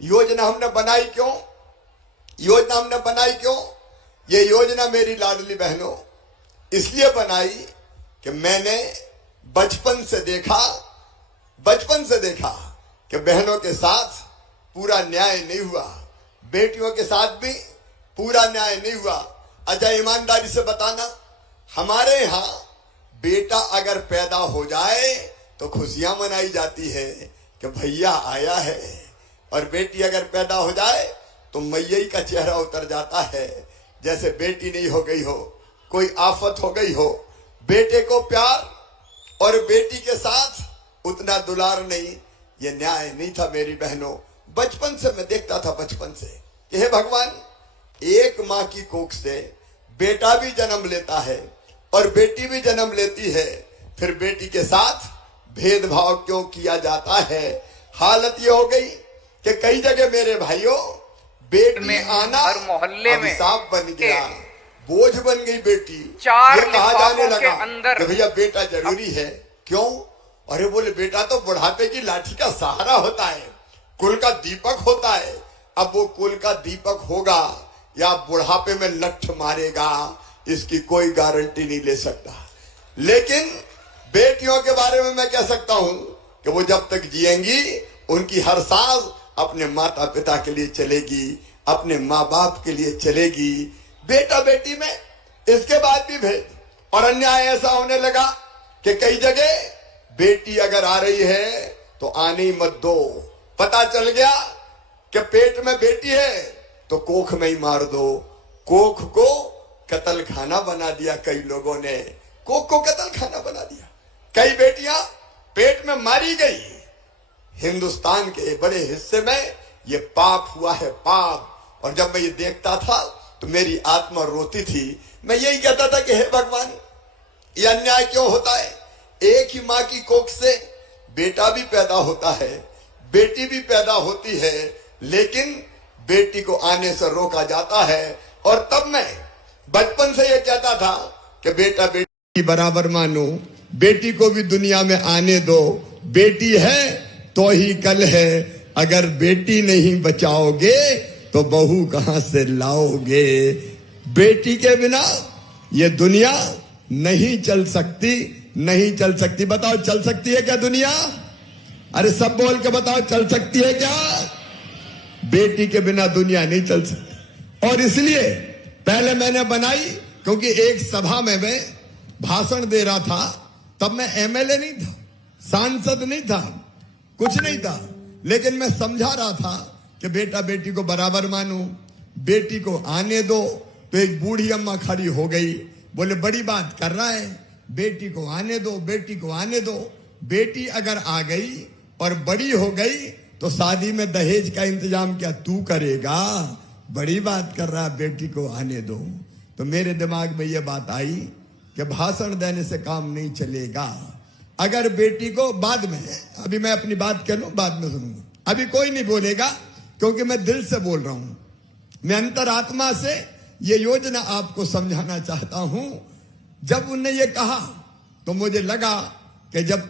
योजना हमने बनाई क्यों? योजना हमने बनाई क्यों? ये योजना मेरी लाडली बहनों इसलिए बनाई कि मैंने बचपन से देखा कि बहनों के साथ पूरा न्याय नहीं हुआ, बेटियों के साथ भी पूरा न्याय नहीं हुआ। अच्छा ईमानदारी से बताना, हमारे यहाँ बेटा अगर पैदा हो जाए तो खुशियां मनाई जाती है कि भैया आया है, और बेटी अगर पैदा हो जाए तो मैया का चेहरा उतर जाता है जैसे बेटी नहीं हो गई हो, कोई आफत हो गई हो। बेटे को प्यार और बेटी के साथ उतना दुलार नहीं, ये न्याय नहीं था मेरी बहनों। बचपन से मैं देखता था, बचपन से कि हे भगवान, एक माँ की कोख से बेटा भी जन्म लेता है और बेटी भी जन्म लेती है, फिर बेटी के साथ भेदभाव क्यों किया जाता है? हालत ये हो गई कि कई जगह मेरे भाइयों बेटी में आना और मोहल्ले में अभिशाप बन गया, बोझ बन गई बेटी। चार ये कहा जाने लिफाफों के लगा अंदर कि भैया बेटा जरूरी है। क्यों? अरे बोले बेटा तो बुढ़ापे की लाठी का सहारा होता है, कुल का दीपक होता है। अब वो कुल का दीपक होगा या बुढ़ापे में लठ मारेगा, इसकी कोई गारंटी नहीं ले सकता। लेकिन बेटियों के बारे में मैं कह सकता हूं कि वो जब तक जिएंगी उनकी हर सांस अपने माता पिता के लिए चलेगी, अपने माँ बाप के लिए चलेगी। बेटा बेटी में इसके बाद भी भेद और अन्याय ऐसा होने लगा कि कई जगह बेटी अगर आ रही है तो आने ही मत दो। पता चल गया कि पेट में बेटी है तो कोख में ही मार दो। कोख को कत्ल खाना बना दिया कई लोगों ने, कोख को कत्ल खाना बना दिया। कई बेटियां पेट में मारी गई। हिंदुस्तान के बड़े हिस्से में ये पाप हुआ है, पाप। और जब मैं ये देखता था तो मेरी आत्मा रोती थी। मैं यही कहता था कि हे भगवान, ये अन्याय क्यों होता है? एक ही माँ की कोख से बेटा भी पैदा होता है, बेटी भी पैदा होती है, लेकिन बेटी को आने से रोका जाता है। और तब मैं बचपन से ये कहता था कि बेटा बेटी बराबर मानो, बेटी को भी दुनिया में आने दो। बेटी है तो ही कल है, अगर बेटी नहीं बचाओगे तो बहू कहां से लाओगे? बेटी के बिना ये दुनिया नहीं चल सकती, नहीं चल सकती। बताओ चल सकती है क्या दुनिया? अरे सब बोल के बताओ, चल सकती है क्या? बेटी के बिना दुनिया नहीं चल सकती। और इसलिए पहले मैंने बनाई, क्योंकि एक सभा में मैं भाषण दे रहा था, तब मैं एमएलए नहीं था, सांसद नहीं था, कुछ नहीं था, लेकिन मैं समझा रहा था कि बेटा बेटी को बराबर मानो, बेटी को आने दो। तो एक बूढ़ी अम्मा खड़ी हो गई, बोले बड़ी बात कर रहा है, बेटी को आने दो, बेटी को आने दो। बेटी अगर आ गई और बड़ी हो गई तो शादी में दहेज का इंतजाम क्या तू करेगा? बड़ी बात कर रहा, बेटी को आने दो। तो मेरे दिमाग में यह बात आई कि भाषण देने से काम नहीं चलेगा। अगर बेटी को बाद में, अभी मैं अपनी बात कर लूं, बाद में सुनूंगा, अभी कोई नहीं बोलेगा, क्योंकि मैं दिल से बोल रहा हूं। मैं अंतरात्मा से ये योजना आपको समझाना चाहता हूं। जब उनने ये कहा तो मुझे लगा कि जब